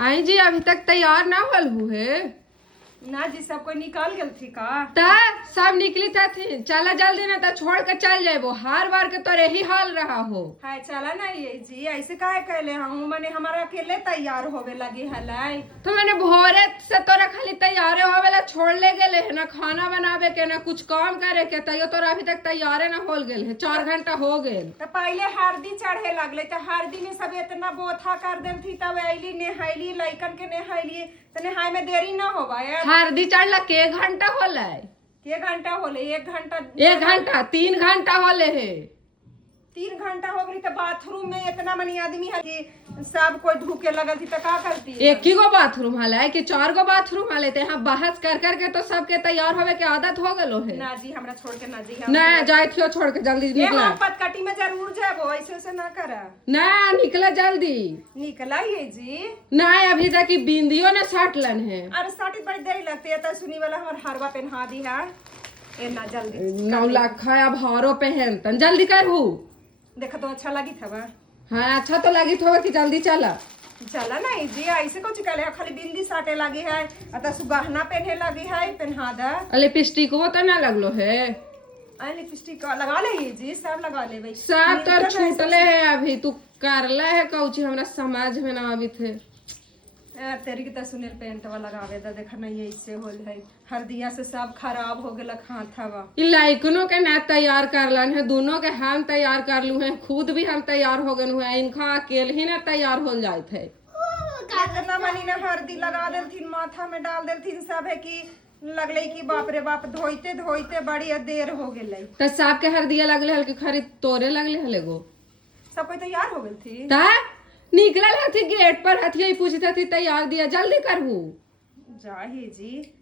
आई जी अभी तक तैयार ना होल है। ना जी सब कोई निकाल गल थी का। ता सब निकली थी, चला जल्दी ना तो छोड़ के चल जाए। वो हार बार के तो यही हाल रहा हो। है चला ना ये जी ऐसे काहे कहले हम मने हमारा अकेले तैयार होवे लगी हलाई। तो मैंने भोरे से तोरा खाली तैयारे होवेला छोड़ ले गेले है ना, खाना बनावे के ना कुछ काम करे के, तैयो तोरा अभी तक तैयारे ना होल गेल है। 4 घंटा हो गेल। तो पहले हरदी चढ़े लगले तो हरदी में सब इतना बोथा कर देल थी, तब ऐली नेहाइली लइकन के नेहाइली तो नेहाय में देरी ना होवा। हरदी चढ़ला के घंटा होले? के घंटा होले? 1 घंटा 1 घंटा 3 घंटा होले है। 3 घंटा हो गई तो बाथरूम में इतना मनी आदमी है कि सब कोई ढूके लगल थी तो का करती है? एक ही गो बाथरूम हाले कि 4 गो बाथरूम हाले? ते यहाँ बहस कर कर के तो सबके तैयार होवे के आदत हो गलो है। ना जी हमरा छोड़ के ना जी ना जाए थियो छोड़ के जल्दी निकला। हम पतकटी में जरूर जाबो, ऐसे ना करा। ना निकला जल्दी निकला ये जी। ना अभी तक बिंदियो ना साटलन है। अरे साटी बड़ी देरी लगती है तो सुनी वाला हमार हरवा पहना दी है। ए ना जल्दी 9 लाख है अब हारो पहन तन जल्दी करहू। देखा तो अच्छा लगी था। हाँ अच्छा तो लगी थोड़ा कि जल्दी चला। चला ना जी ऐसे कुछ करे खाली बिंदी साटे लगी है अतः सुगहना पहने लगी है पहना दा। लिपस्टिक वो तो ना लगलो है। लिपस्टिक लगा ले ये जी सब लगा ले भाई। सब तो छूटले है अभी तू करला है कौची हमरा समझ में ना आवी थे। तेरी की तो सुनील पेंट वाला लगावे दा देखा नहीं ऐसे होल है हरदिया से सब खराब हो गेल हाथवा। लाइकनों के ना तैयार करलन है, दोनों के हम तैयार कर लू है, खुद भी हम तैयार हो गए हुए, इनका अकेले ही ना तैयार हो जाए थे। इतना मनी ना हरदी लगा देलथिन माथा में डाल देलथिन सब है कि लगले कि बाप रे बाप धोइते धोइते बड़ी देर हो गेलै। तो सब के हरदिया लगले हल्के खरीद तोरे लगले हलेगो। सब कोई तैयार हो गेल थी। ता निकलल हथी गेट पर हथिया पूछते थी तैयार दिया जल्दी करहू। जाही जी